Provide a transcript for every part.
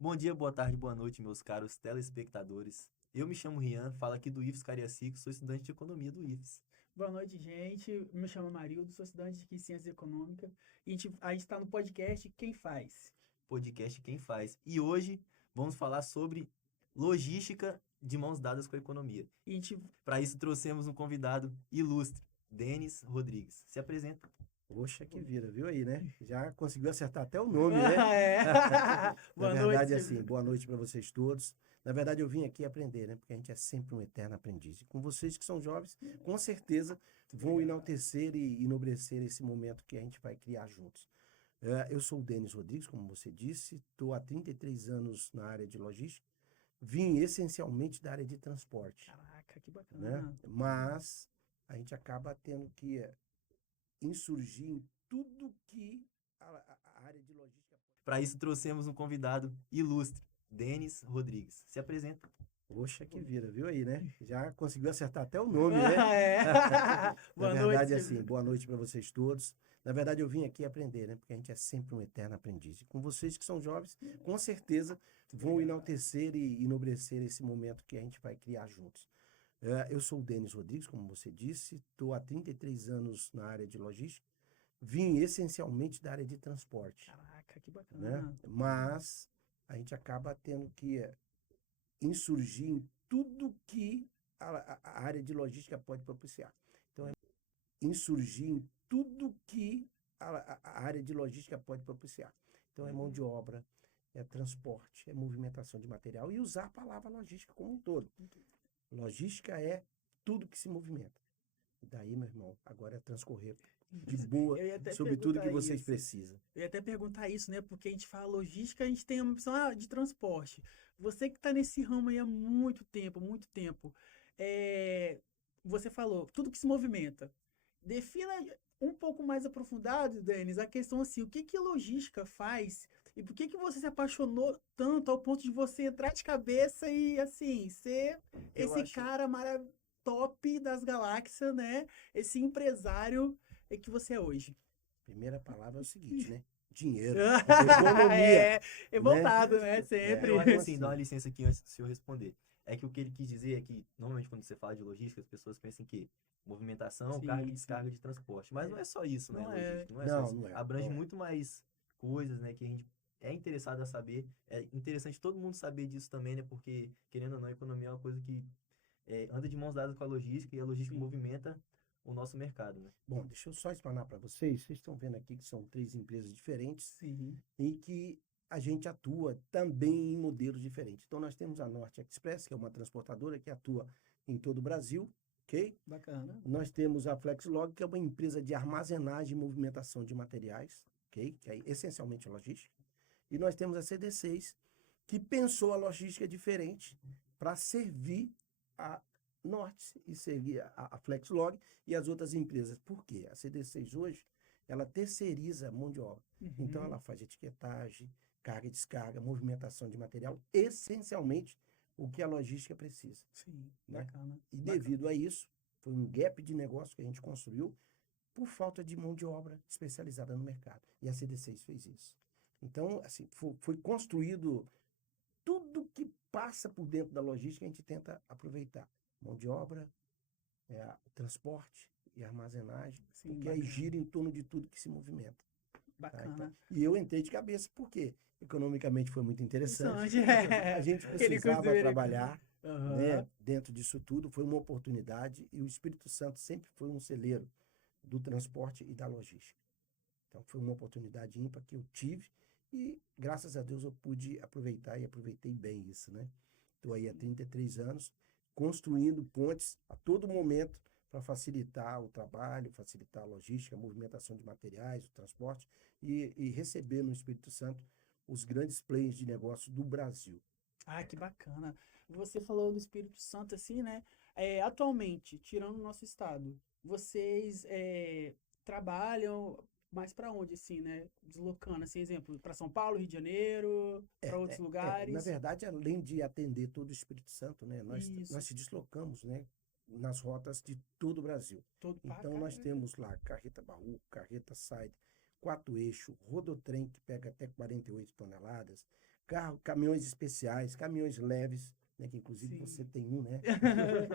Bom dia, boa tarde, boa noite, meus caros telespectadores. Eu me chamo Rian, falo aqui do IFES Cariacica, sou estudante de economia do IFES. Boa noite, gente. Me chamo Marildo, sou estudante de Ciências Econômicas. E a gente está no podcast Quem Faz? Podcast Quem Faz. E hoje vamos falar sobre logística de mãos dadas com a economia. E a gente... Para isso trouxemos um convidado ilustre, Denis Rodrigues. Se apresenta. Poxa, que vira, viu aí, né? Já conseguiu acertar até o nome, né? Ah, é. Na Boa verdade, noite. assim, boa noite para vocês todos. Na verdade, eu vim aqui aprender, né? Porque a gente é sempre um eterno aprendiz. E com vocês que são jovens, com certeza vão enaltecer e enobrecer esse momento que a gente vai criar juntos. Eu sou o Denis Rodrigues, como você disse, estou há 33 anos na área de logística. Vim essencialmente da área de transporte, Caraca, que né? bacana. Mas a gente acaba tendo que insurgir em tudo que a área de logística. Para isso trouxemos um convidado ilustre, Denis Rodrigues. Se apresenta. Poxa, que vira, viu aí, né? Já conseguiu acertar até o nome, né? Ah, é. Na Boa verdade, noite. assim, boa noite para vocês todos. Na verdade, eu vim aqui aprender, né? Porque a gente é sempre um eterno aprendiz. E com vocês que são jovens, com certeza vão enaltecer e enobrecer esse momento que a gente vai criar juntos. Eu sou o Denis Rodrigues, como você disse, estou há 33 anos na área de logística. Vim essencialmente da área de transporte, Caraca, que né? bacana. Mas a gente acaba tendo que insurgir em tudo que a área de logística pode propiciar. Então, insurgir em tudo que a área de logística pode propiciar. Então, é mão de obra, é transporte, é movimentação de material e usar a palavra logística como um todo. Logística é tudo que se movimenta. E daí, meu irmão, agora é transcorrer de boa Eu ia até sobre tudo que perguntar vocês isso. precisam. Eu ia até perguntar isso, né? Porque a gente fala logística, a gente tem uma opção de transporte. Você que está nesse ramo aí há muito tempo, é, você falou, tudo que se movimenta. Defina um pouco mais aprofundado, Denis, a questão assim, o que que logística faz e por que que você se apaixonou tanto ao ponto de você entrar de cabeça e, assim, ser Eu esse acho, cara top das galáxias, né? Esse empresário que você é hoje. primeira palavra é o seguinte, né? Dinheiro, economia, É né? voltado, né? Eu Sempre. acho Então, assim, dá uma assim, licença aqui antes se eu responder. É que o que ele quis dizer é que, normalmente, quando você fala de logística, as pessoas pensam que movimentação, carga e Sim, sim. descarga de transporte. Mas não é só isso, né, Não é. logística? Não é só não, isso. não é, Abrange não é. muito mais coisas, né, que a gente é interessado a saber. É interessante todo mundo saber disso também, né, porque, querendo ou não, a economia é uma coisa que anda de mãos dadas com a logística e a logística Sim, movimenta o nosso mercado, né? Bom, deixa eu só explanar para vocês. Vocês estão vendo aqui que são três empresas diferentes sim. em que a gente atua também em modelos diferentes. Então, nós temos a Norte Express, que é uma transportadora que atua em todo o Brasil, ok? Bacana. Nós temos a Flexlog, que é uma empresa de armazenagem e movimentação de materiais, ok? Que é essencialmente logística. E nós temos a CD6, que pensou a logística diferente para servir a Norte e servir a Flexlog e as outras empresas. Por quê? A CD6 hoje, ela terceiriza a mão de obra. Então, Uhum. ela faz etiquetagem, carga e descarga, movimentação de material, essencialmente o que a logística precisa, Sim, né? bacana. E Bacana. devido a isso, foi um gap de negócio que a gente construiu por falta de mão de obra especializada no mercado. E a CD6 fez isso. Então, assim, foi construído tudo que passa por dentro da logística, a gente tenta aproveitar. Mão de obra, transporte e armazenagem, Sim, porque aí bacana. gira em torno de tudo que se movimenta. Tá? Então, Bacana. e eu entrei de cabeça, porque economicamente foi muito interessante. Interessante. A gente Aquele precisava cruzeiro. trabalhar, né, Aham. dentro disso tudo, foi uma oportunidade, e o Espírito Santo sempre foi um celeiro do transporte e da logística. Então, foi uma oportunidade ímpar que eu tive e, graças a Deus, eu pude aproveitar e aproveitei bem isso, né? Estou aí há 33 anos, construindo pontes a todo momento para facilitar o trabalho, facilitar a logística, a movimentação de materiais, o transporte e receber no Espírito Santo os grandes players de negócio do Brasil. Ah, que bacana. Você falou do Espírito Santo assim, né? Atualmente, tirando o nosso estado, vocês trabalham mais para onde, assim, né? Deslocando, assim, exemplo, para São Paulo, Rio de Janeiro, para outros Na lugares. verdade, além de atender todo o Espírito Santo, né, nós Isso. se deslocamos, né, nas rotas de todo o Brasil. Todo para Então, cá. nós temos lá carreta baú, carreta side, quatro eixo, rodotrem que pega até 48 toneladas, caminhões especiais, caminhões leves, né? Que inclusive Sim. você tem um, né?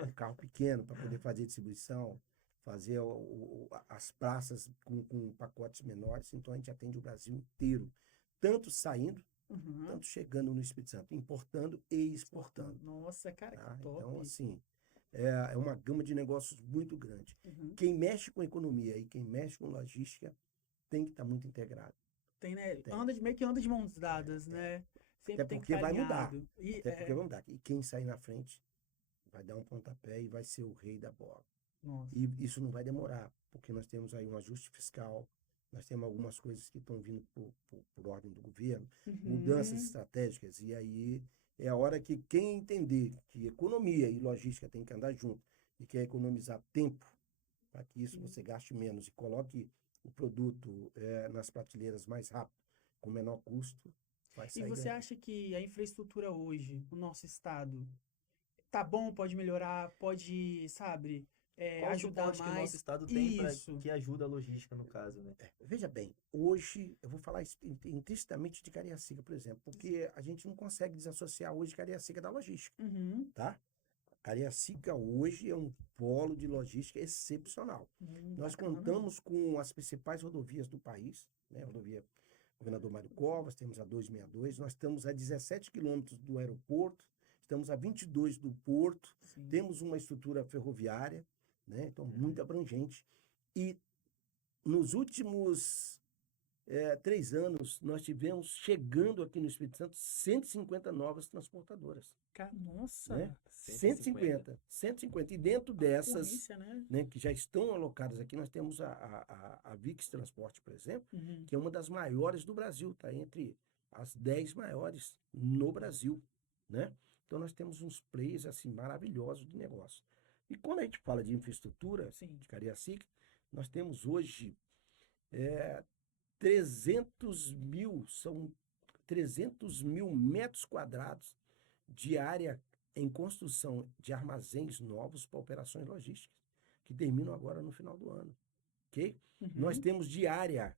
Um carro pequeno para poder fazer distribuição, fazer as praças com pacotes menores. Então a gente atende o Brasil inteiro, tanto saindo, Uhum. tanto chegando no Espírito Santo, importando e exportando. Nossa, cara, Tá? que top. Então, assim, é uma gama de negócios muito grande. Uhum. Quem mexe com economia e quem mexe com logística tem que estar muito integrado. Tem, né? Tem. Meio que anda de mãos dadas, né? Sempre Até tem que porque estar vai mudar. alinhado. E, Até porque vai mudar. E quem sair na frente vai dar um pontapé e vai ser o rei da bola. nossa. E isso não vai demorar, porque nós temos aí um ajuste fiscal, nós temos algumas coisas que estão vindo por ordem do governo, mudanças Uhum. estratégicas, e aí é a hora que quem entender que economia e logística tem que andar junto e quer economizar tempo, para que isso você gaste menos e coloque o produto nas prateleiras mais rápido, com menor custo, vai E sair você ganhando. acha que a infraestrutura hoje, no nosso estado, tá bom, pode melhorar, pode, sabe, Qual o ajudar suporte que o nosso mais? estado tem para Isso. que ajuda a logística, no caso, né? Veja bem, hoje eu vou falar intrinsecamente de Cariacica, por exemplo, porque a gente não consegue desassociar hoje Cariacica da logística, Uhum. tá? Cariacica hoje é um polo de logística excepcional. Nós Bacana. contamos com as principais rodovias do país, né? Rodovia Governador Mário Covas, temos a 262, nós estamos a 17 quilômetros do aeroporto, estamos a 22 do porto, Sim. temos uma estrutura ferroviária, né? Então muito abrangente. E nos últimos 3 anos, nós tivemos, chegando aqui no Espírito Santo, 150 novas transportadoras. Nossa, Né? 150. 150. E dentro dessas, concorrência, né? né, que já estão alocadas aqui, nós temos a Vix Transporte, por exemplo, Uhum. que é uma das maiores do Brasil, está entre as 10 maiores no Brasil. Né? Então, nós temos uns players assim, maravilhosos de negócio. E quando a gente fala de infraestrutura Sim. de Cariacica, nós temos hoje 300 mil metros quadrados de área em construção de armazéns novos para operações logísticas, que terminam agora no final do ano. Ok? Uhum. Nós temos de área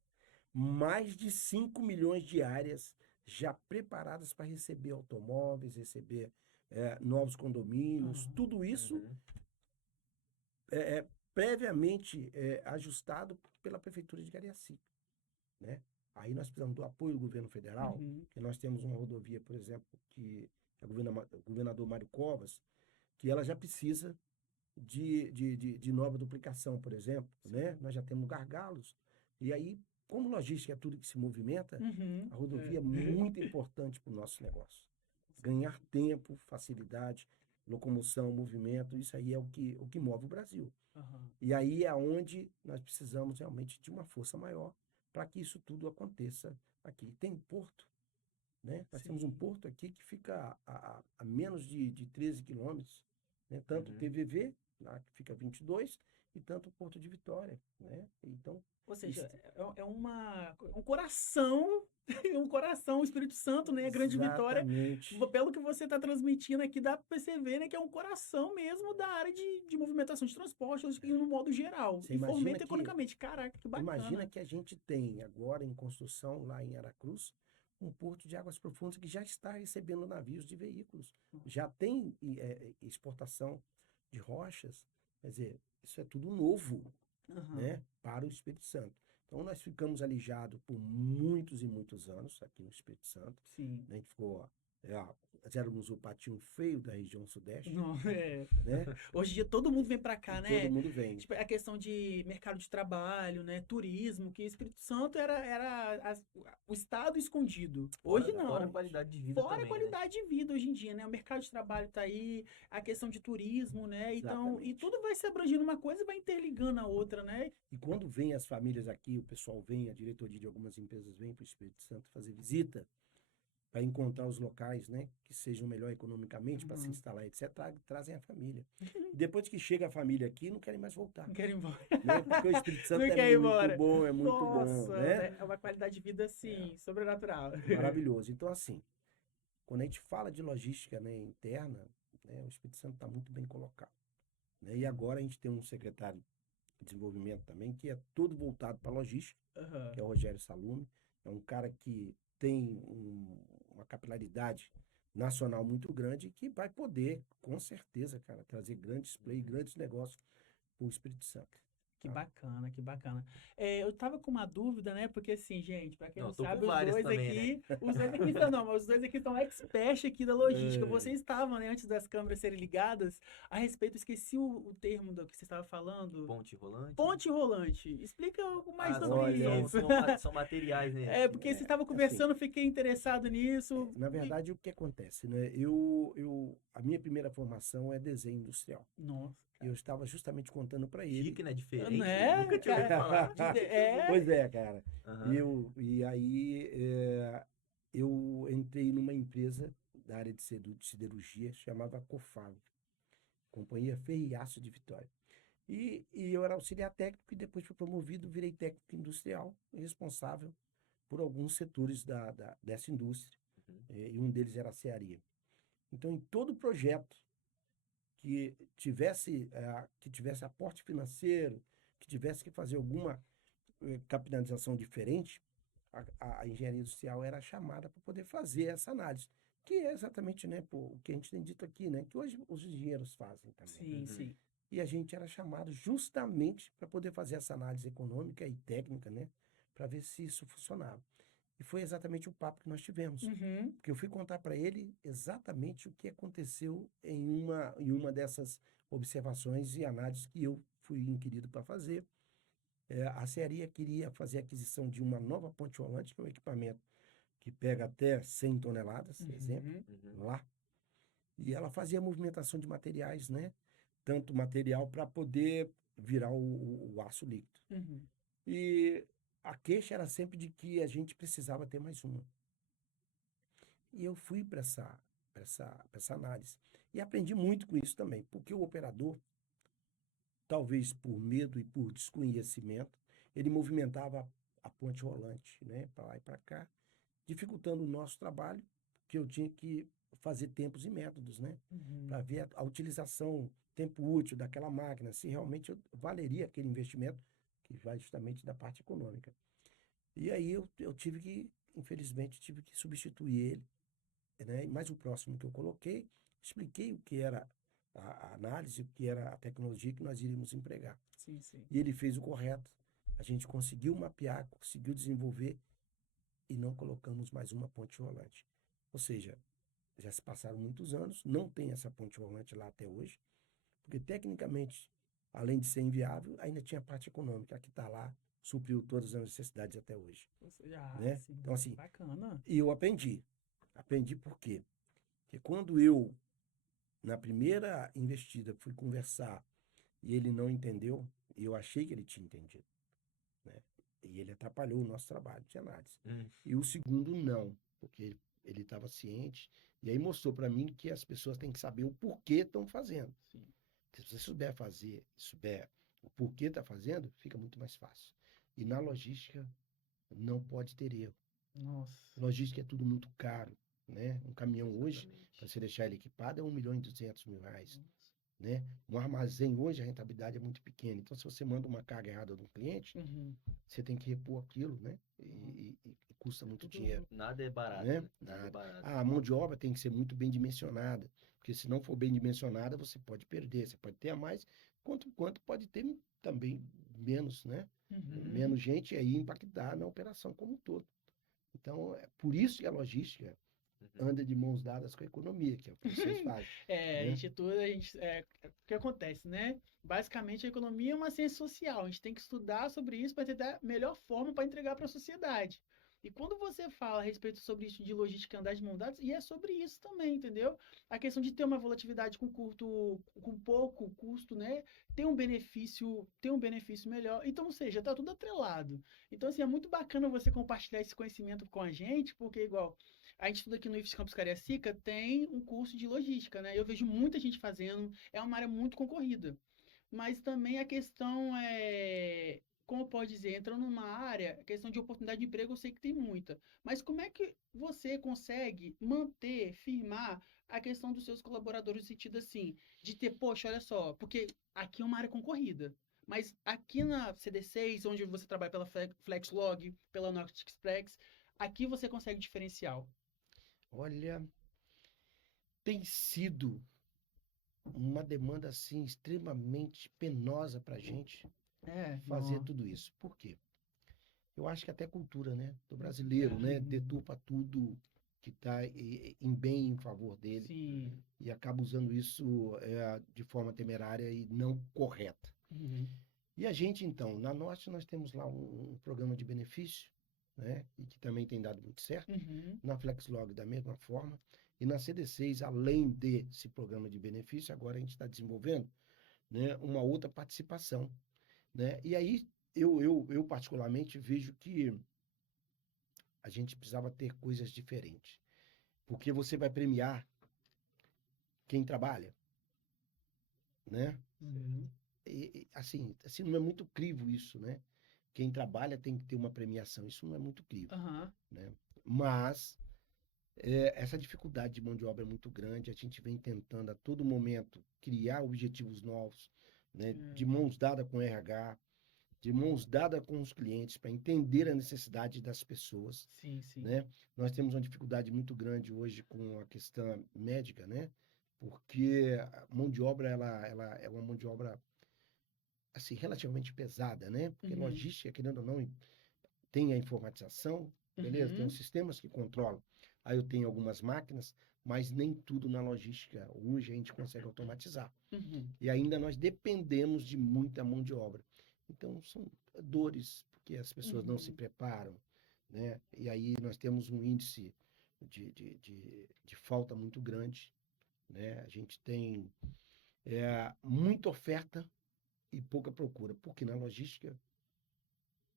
mais de 5 milhões de áreas já preparadas para receber automóveis, receber novos condomínios, tudo isso previamente ajustado pela Prefeitura de Cariacica. Né? Aí nós precisamos do apoio do governo federal, que nós temos uma rodovia, por exemplo, que é o governador Mário Covas, que ela já precisa de nova duplicação, por exemplo. Né? Nós já temos gargalos. E aí, como logística é tudo que se movimenta, Uhum. a rodovia é muito importante para o nosso negócio. Ganhar tempo, facilidade, locomoção, movimento, isso aí é o que move o Brasil. Uhum. E aí é onde nós precisamos realmente de uma força maior para que isso tudo aconteça aqui. Tem um porto, né? Nós temos um porto aqui que fica a menos de 13 quilômetros, né? Tanto o TVV, lá que fica 22, e tanto o Porto de Vitória, né? Então, Ou seja, é um coração, um coração, o Espírito Santo, né? A Grande Vitória. exatamente. Pelo que você está transmitindo aqui, dá para perceber, né, que é um coração mesmo da área de movimentação de transporte, e no modo geral. Você E imagina fomenta que- economicamente. Caraca, que bacana. Imagina que a gente tem agora em construção lá em Aracruz um porto de águas profundas que já está recebendo navios de veículos. Já tem exportação de rochas. Quer dizer, isso é tudo novo, né, para o Espírito Santo. Então, nós ficamos alijados por muitos e muitos anos aqui no Espírito Santo. Sim. A gente ficou, éramos o patinho feio da região sudeste, Não, né? Hoje em dia todo mundo vem para cá, E né? todo mundo vem. Tipo, a questão de mercado de trabalho, né? Turismo, que Espírito Santo era o estado escondido. Hoje não. Fora a qualidade de vida Fora também, a qualidade de vida hoje em dia, né? O mercado de trabalho tá aí, a questão de turismo, né? Então, e Exatamente. tudo vai se abrangindo uma coisa e vai interligando a outra, né? E quando vem as famílias aqui, o pessoal vem, a diretoria de algumas empresas vem para o Espírito Santo fazer visita, para encontrar os locais, né, que sejam melhor economicamente, para se instalar, etc., trazem a família. E depois que chega a família aqui, não querem mais voltar. Não quero ir embora. Né? Porque o Espírito Santo Não quer ir é muito embora. bom, é muito Nossa, bom, né? É uma qualidade de vida, assim, sobrenatural. Maravilhoso. Então, assim, quando a gente fala de logística, né, interna, né, o Espírito Santo está muito bem colocado. Né? E agora a gente tem um secretário de desenvolvimento também, que é todo voltado para logística, que é o Rogério Salume. É um cara que tem uma capilaridade nacional muito grande que vai poder, com certeza, cara, trazer grandes players, grandes negócios para o Espírito Santo. Que Tá. bacana, que bacana. Eu tava com uma dúvida, né? Porque assim, gente, pra quem Não, não tô com sabe, várias também, os dois aqui estão, não, mas os dois aqui estão expert aqui da logística. É. Vocês estavam, né, antes das câmeras serem ligadas, a respeito, esqueci o termo do que você estava falando. Ponte rolante. Ponte rolante. Explica mais Ah, sobre olha, isso. são materiais, né? Porque você É, estava conversando, fiquei interessado nisso. Na verdade, o que acontece, né? A minha primeira formação é desenho industrial. Nossa. Eu estava justamente contando para ele. Chique, né? Diferente. Né? Nunca tinha ouvido falar. Pois é, cara. Aham. E aí eu entrei numa empresa da área de siderurgia, chamava Cofag, Companhia Ferriaço de Vitória. E eu era auxiliar técnico e depois fui promovido, virei técnico industrial, responsável por alguns setores dessa indústria. Uhum. E um deles era a cearia. Então, em todo projeto que tivesse aporte financeiro, que tivesse que fazer alguma capitalização diferente, a engenharia industrial era chamada para poder fazer essa análise, que é exatamente, né, o que a gente tem dito aqui, né, que hoje os engenheiros fazem também. Sim, Uhum. sim. E a gente era chamado justamente para poder fazer essa análise econômica e técnica, né, para ver se isso funcionava. E foi exatamente o papo que nós tivemos. Uhum. Porque eu fui contar para ele exatamente o que aconteceu em uma dessas observações e análises que eu fui inquirido para fazer. A serraria queria fazer a aquisição de uma nova ponte rolante, que é um equipamento que pega até 100 toneladas, exemplo, Uhum. lá. E ela fazia a movimentação de materiais, né? Tanto material para poder virar o aço líquido. Uhum. E a queixa era sempre de que a gente precisava ter mais uma. E eu fui para essa análise. E aprendi muito com isso também, porque o operador, talvez por medo e por desconhecimento, ele movimentava a ponte rolante, né, para lá e para cá, dificultando o nosso trabalho, porque eu tinha que fazer tempos e métodos, né, Uhum. para ver a utilização, tempo útil daquela máquina, se realmente valeria aquele investimento, que vai justamente da parte econômica. E aí eu tive que, infelizmente, tive que substituir ele, né? E mais o próximo que eu coloquei, expliquei o que era a análise, o que era a tecnologia que nós iríamos empregar. Sim, sim. E ele fez o correto. A gente conseguiu mapear, conseguiu desenvolver e não colocamos mais uma ponte rolante. Ou seja, já se passaram muitos anos, não tem essa ponte rolante lá até hoje, porque tecnicamente, além de ser inviável, ainda tinha a parte econômica que está lá, supriu todas as necessidades até hoje. Né? Sim. Então, assim, Bacana. e eu aprendi. Aprendi por quê? Porque quando eu, na primeira investida, fui conversar e ele não entendeu, e eu achei que ele tinha entendido, né? E ele atrapalhou o nosso trabalho de análise. E o segundo, não, porque ele estava ciente, e aí mostrou para mim que as pessoas têm que saber o porquê estão fazendo. Sim. Se você souber fazer, souber o porquê está fazendo, fica muito mais fácil. E na logística, não pode ter erro. Nossa. Logística é tudo muito caro, né? Um caminhão hoje, Exatamente. para você deixar ele equipado, é R$ 1.200.000, né? Um armazém hoje, a rentabilidade é muito pequena. Então, se você manda uma carga errada de um cliente, Uhum. você tem que repor aquilo, né? E custa muito dinheiro, Nada é barato, né? né? Nada é barato. A mão de obra tem que ser muito bem dimensionada, porque se não for bem dimensionada, você pode perder. Você pode ter a mais, quanto pode ter também menos, né? Uhum. Menos gente e aí impactar na operação como um todo. Então, é por isso que a logística anda de mãos dadas com a economia, que é o que vocês fazem. A gente o que acontece, né? Basicamente, a economia é uma ciência social. A gente tem que estudar sobre isso para tentar a melhor forma para entregar para a sociedade. E quando você fala a respeito sobre isso de logística andar de mãos dadas, e é sobre isso também, entendeu? A questão de ter uma volatilidade com pouco custo, né? Ter um benefício melhor. Então, ou seja, tá tudo atrelado. Então, assim, é muito bacana você compartilhar esse conhecimento com a gente, porque igual a gente estuda aqui no IFES Campus Cariacica, tem um curso de logística, né? Eu vejo muita gente fazendo, é uma área muito concorrida. Mas também a questão é, como pode dizer, entrando numa área, a questão de oportunidade de emprego eu sei que tem muita. Mas como é que você consegue manter, firmar a questão dos seus colaboradores no sentido assim, de ter, poxa, olha só, porque aqui é uma área concorrida. Mas aqui na CD6, onde você trabalha pela Flexlog, pela Nordic Express, aqui você consegue diferencial. Olha, tem sido uma demanda assim extremamente penosa para a gente fazer Não. tudo isso. Por quê? Eu acho que até cultura, né, do brasileiro, né, deturpa tudo que está em bem em favor dele Sim. e acaba usando isso de forma temerária e não correta. Uhum. E a gente, então, na Norte nós temos lá um programa de benefício, né, e que também tem dado muito certo. Uhum. Na Flexlog da mesma forma. E na CD6, além desse programa de benefício, agora a gente está desenvolvendo, né, uma outra participação, né? E aí eu particularmente vejo que a gente precisava ter coisas diferentes. Porque você vai premiar quem trabalha, né? Uhum. Assim, não é muito crivo isso, né? Quem trabalha tem que ter uma premiação. Isso não é muito crivo, Aham. né? Mas essa dificuldade de mão de obra é muito grande. A gente vem tentando a todo momento criar objetivos novos, né? De mãos dadas com o RH, de mãos dadas com os clientes, para entender a necessidade das pessoas, Sim, sim. né? Nós temos uma dificuldade muito grande hoje com a questão médica, né? Porque a mão de obra ela é uma mão de obra assim relativamente pesada, né? Porque Uhum. logística, querendo ou não, tem a informatização, beleza? Tem Uhum. os sistemas que controlam. Aí eu tenho algumas máquinas, mas nem tudo na logística hoje a gente consegue automatizar. Uhum. E ainda nós dependemos de muita mão de obra. Então são dores, porque as pessoas não se Uhum. preparam, né? E aí nós temos um índice de falta muito grande, né? A gente tem muita oferta e pouca procura, porque na logística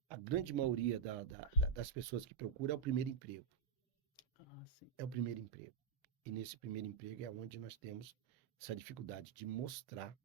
a grande maioria das pessoas que procuram é o primeiro emprego. Ah, sim. É o primeiro emprego. E nesse primeiro emprego é onde nós temos essa dificuldade de mostrar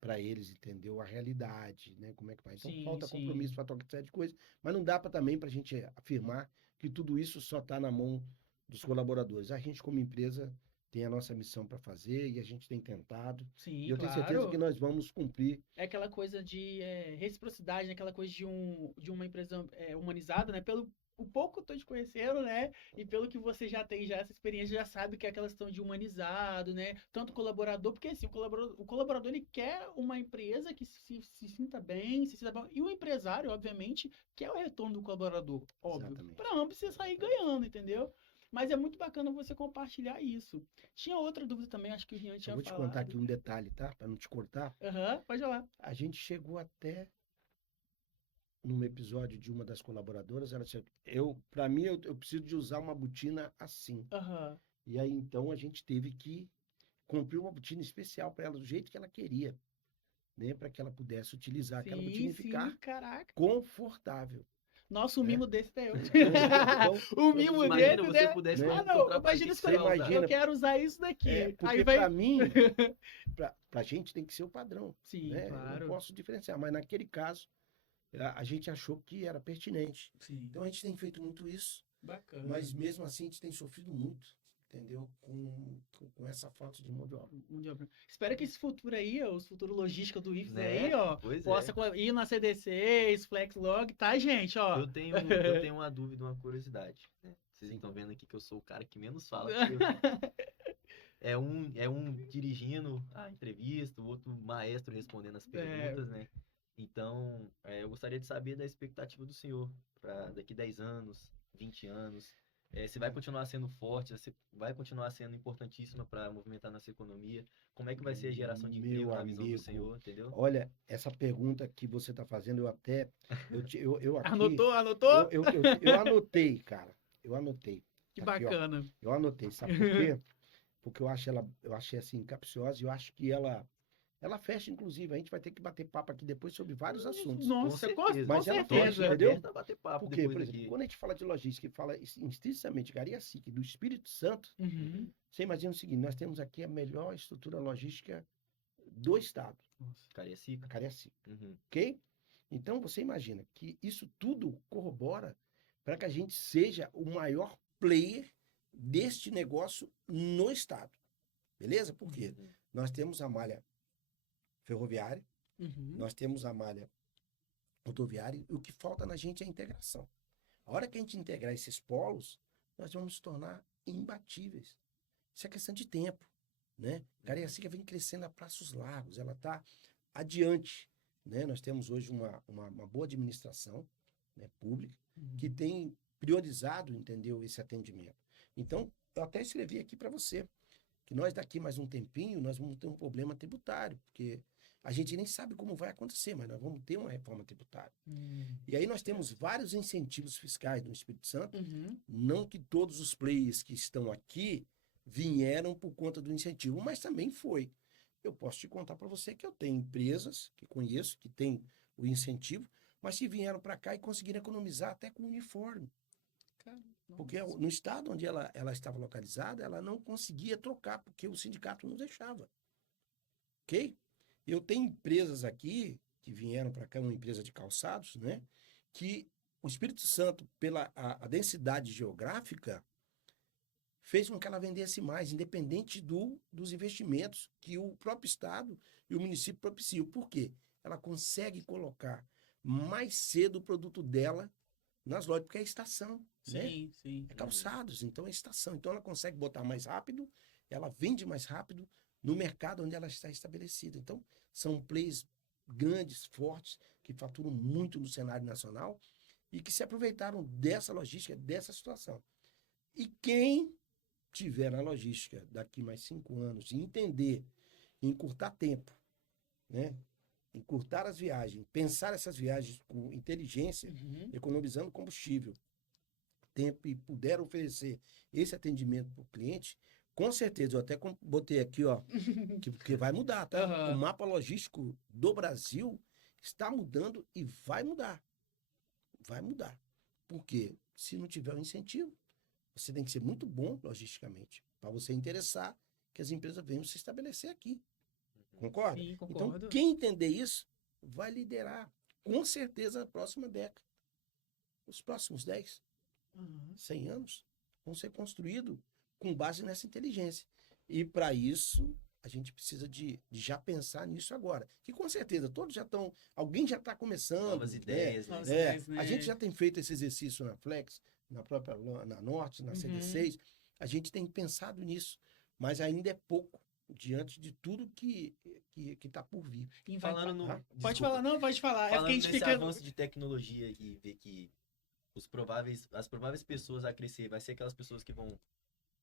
para eles, entendeu? A realidade, né? Como é que vai. Então Sim, falta sim. compromisso, falta uma série de coisas, mas não dá para também para a gente afirmar que tudo isso só está na mão dos colaboradores. A gente, como empresa, tem a nossa missão para fazer e a gente tem tentado. E Sim, eu tenho certeza que claro. nós vamos cumprir. É aquela coisa de reciprocidade, né? Aquela coisa de uma empresa humanizada, né? Pelo o pouco que eu tô te conhecendo, né? E pelo que você já tem já essa experiência, já sabe que é aquela questão de humanizado, né? Tanto o colaborador, porque assim, o colaborador ele quer uma empresa que se sinta bem, se sinta bem. E o empresário, obviamente, quer o retorno do colaborador, óbvio. Exatamente. Para ambos você sair ganhando, entendeu? Mas é muito bacana você compartilhar isso. Tinha outra dúvida também, acho que o Rian Eu tinha vou te contar falado. aqui um detalhe, tá? Para não te cortar. Aham, pode falar. A gente chegou até num episódio de uma das colaboradoras, ela disse, para mim, eu preciso de usar uma botina assim. Aham. E aí, então, a gente teve que comprar uma botina especial para ela, do jeito que ela queria, né? Para que ela pudesse utilizar aquela botina Sim, e sim, ficar caraca. confortável, Nossa, o né? mimo desse é eu. Então, O para mimo você ver, Imagina desse, você né? pudesse Ah, né? não, comprar pra imagina que que isso você Você vai falando, usar. eu imagina, quero usar isso daqui. Aí porque vai. para mim, para a gente tem que ser o padrão, Sim, né? Eu não claro. posso diferenciar, mas naquele caso, a gente achou que era pertinente. Sim, Então, a gente tem feito muito isso. bacana. Mas mesmo assim a gente tem sofrido muito, entendeu? Com essa falta de mão de obra. Mão de obra. Espero que esse futuro aí, ó, os futuros logística do IFES Né? aí, ó, Pois possa é. ir na CDCs, Flexlog, tá, gente, ó. Eu tenho uma dúvida, uma curiosidade, né? Vocês Sim. estão vendo aqui que eu sou o cara que menos fala, porque é um dirigindo a entrevista, o outro maestro respondendo as É, perguntas, né? Então, eu gostaria de saber da expectativa do senhor para daqui 10 anos, 20 anos. Você vai continuar sendo forte, você vai continuar sendo importantíssima para movimentar nossa economia. Como é que vai ser a geração de emprego Meu na visão do amigo, senhor, entendeu? olha, essa pergunta que você está fazendo, eu aqui, anotou, anotou? eu anotei, cara. Eu anotei. Que Tá aqui, ó. bacana. Eu anotei. Sabe por quê? Porque eu achei assim, capciosa, e eu acho que ela fecha, inclusive. A gente vai ter que bater papo aqui depois sobre vários assuntos. Nossa, com Mas ela Tô fecha, aqui certeza. entendeu? aberto a bater papo Porque, depois por exemplo, aqui. quando a gente fala de logística e fala estritamente Cariacica, do Espírito Santo, Uhum. você imagina o seguinte, nós temos aqui a melhor estrutura logística do estado, Nossa. a Cariacica? Cariacica, Uhum. ok? Então, você imagina que isso tudo corrobora para que a gente seja o maior player deste negócio no estado, beleza? Por quê? Uhum. Nós temos a malha ferroviária, Uhum. nós temos a malha rodoviária, e o que falta na gente é a integração. A hora que a gente integrar esses polos, nós vamos nos tornar imbatíveis. Isso é questão de tempo, né? Cariacica vem crescendo a passos largos, ela está adiante, né? Nós temos hoje uma boa administração, né, pública, que tem priorizado, entendeu, esse atendimento. Então, eu até escrevi aqui para você, que nós daqui mais um tempinho, nós vamos ter um problema tributário, porque a gente nem sabe como vai acontecer, mas nós vamos ter uma reforma tributária. E aí nós temos vários incentivos fiscais no Espírito Santo, não que todos os players que estão aqui vieram por conta do incentivo, mas também foi. Eu posso te contar para você que eu tenho empresas que conheço, que têm o incentivo, mas que vieram para cá e conseguiram economizar até com uniforme. Porque no estado onde ela estava localizada, ela não conseguia trocar, porque o sindicato não deixava. Ok? Eu tenho empresas aqui, que vieram para cá, uma empresa de calçados, né? Que o Espírito Santo, pela a densidade geográfica, fez com que ela vendesse mais, independente dos investimentos que o próprio estado e o município propiciam. Por quê? Ela consegue colocar mais cedo o produto dela nas lojas, porque é estação, né? Sim, sim. É calçados, então é estação. Então ela consegue botar mais rápido, ela vende mais rápido no mercado onde ela está estabelecida. Então, são players grandes, fortes, que faturam muito no cenário nacional e que se aproveitaram dessa logística, dessa situação. E quem tiver na logística daqui mais 5 anos e entender, encurtar tempo, né? Encurtar as viagens, pensar essas viagens com inteligência, economizando combustível, tempo e puder oferecer esse atendimento para o cliente, com certeza, eu até botei aqui, ó, que vai mudar, tá? O mapa logístico do Brasil está mudando e vai mudar. Vai mudar. Porque se não tiver o incentivo, você tem que ser muito bom logisticamente para você interessar que as empresas venham se estabelecer aqui. Concorda? Sim, concordo. Então, quem entender isso vai liderar, com certeza, a próxima década. Os próximos 10, 100 anos vão ser construídos com base nessa inteligência. E para isso, a gente precisa de já pensar nisso agora. Que com certeza, todos já estão, alguém já está começando. Novas ideias, né? Novas ideias, né? A gente já tem feito esse exercício na Flex, na própria na Norte, na CD6. A gente tem pensado nisso, mas ainda é pouco diante de tudo que está por vir. Falando no... Pode Desculpa. falar, não, pode falar. É porque Falando a gente nesse fica... avanço de tecnologia e ver que as prováveis pessoas a crescer vai ser aquelas pessoas que vão,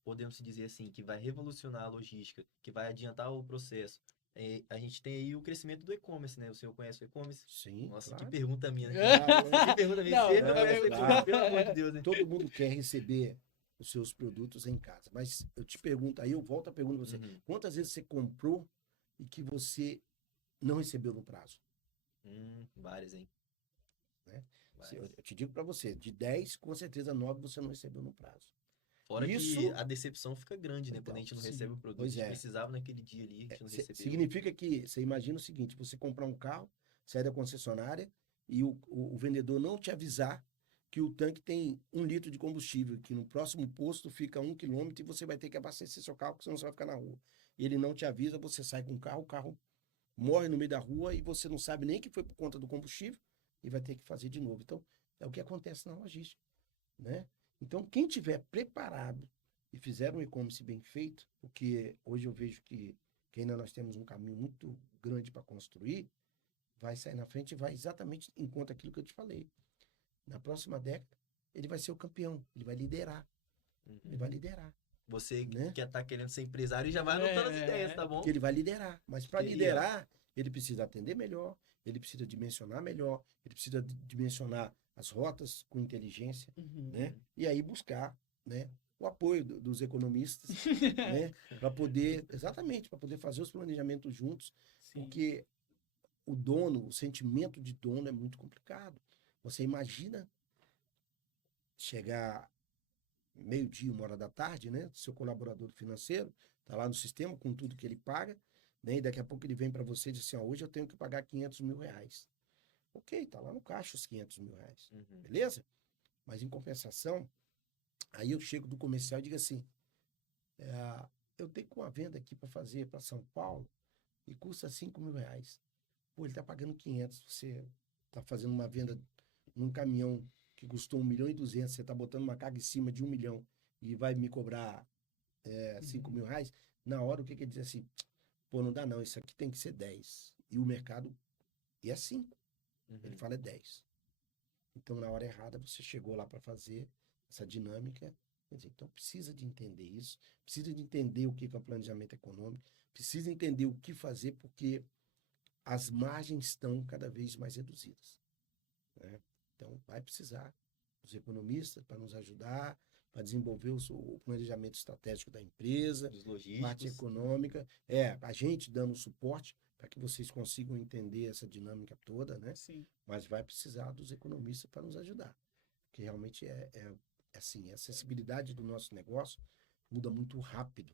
podemos dizer assim, que vai revolucionar a logística, que vai adiantar o processo. A gente tem aí o crescimento do e-commerce, né? O senhor conhece o e-commerce? Sim, Nossa, claro. que pergunta minha, né? Claro. Que pergunta minha. Não, Você não, conhece o claro. e-commerce, pelo amor de Deus, né? Todo mundo quer receber os seus produtos em casa. Mas eu te pergunto, aí eu volto a pergunta para você. Quantas vezes você comprou e que você não recebeu no prazo? Várias, hein? Né? Várias. Eu te digo para você, de 10, com certeza 9 você não recebeu no prazo. Fora Isso- que a decepção fica grande, né? Então, Quando a gente não sim. recebe o produto. Pois A gente é. precisava naquele dia ali, a gente não recebeu. Significa que, você imagina o seguinte, você comprar um carro, sair da concessionária e o vendedor não te avisar que o tanque tem 1 litro de combustível, que no próximo posto fica 1 quilômetro e você vai ter que abastecer seu carro, porque senão você vai ficar na rua. Ele não te avisa, você sai com o carro morre no meio da rua e você não sabe nem que foi por conta do combustível e vai ter que fazer de novo. Então, é o que acontece na logística, né? Então, quem tiver preparado e fizer um e-commerce bem feito, porque hoje eu vejo que ainda nós temos um caminho muito grande para construir, vai sair na frente e vai exatamente em conta aquilo que eu te falei. Na próxima década, ele vai ser o campeão, ele vai liderar. Ele vai liderar. Você Né? que tá querendo ser empresário já vai anotando as ideias, tá bom? Porque ele vai liderar. Mas para Porque, liderar, ele precisa atender melhor, ele precisa dimensionar melhor, ele precisa dimensionar as rotas com inteligência, né? E aí buscar, né, o apoio dos economistas, né, para poder, exatamente, para poder fazer os planejamentos juntos, porque o sentimento de dono é muito complicado. Você imagina chegar meio-dia, 1 hora da tarde, né? Seu colaborador financeiro tá lá no sistema com tudo que ele paga, né? E daqui a pouco ele vem para você e diz assim, ó, hoje eu tenho que pagar 500 mil reais. Ok, tá lá no caixa os 500 mil reais. Beleza? Mas em compensação, aí eu chego do comercial e digo assim, eu tenho uma venda aqui para fazer para São Paulo e custa 5 mil reais. Pô, ele tá pagando 500, você tá fazendo uma venda num caminhão que custou 1,2 milhão, você tá botando uma carga em cima de 1 milhão. e vai me cobrar 5 mil reais, na hora o que ele diz assim, pô, não dá não, isso aqui tem que ser 10. E o mercado, e é 5, ele fala é 10. Então, na hora errada, você chegou lá para fazer essa dinâmica. Quer dizer, então, precisa de entender isso, precisa de entender o que é o planejamento econômico, precisa entender o que fazer, porque as margens estão cada vez mais reduzidas, né? Então, vai precisar dos economistas para nos ajudar, para desenvolver o planejamento estratégico da empresa, Dos parte logísticos. econômica, a gente dando suporte para que vocês consigam entender essa dinâmica toda, né? Sim. Mas vai precisar dos economistas para nos ajudar, porque realmente assim, a acessibilidade do nosso negócio muda muito rápido,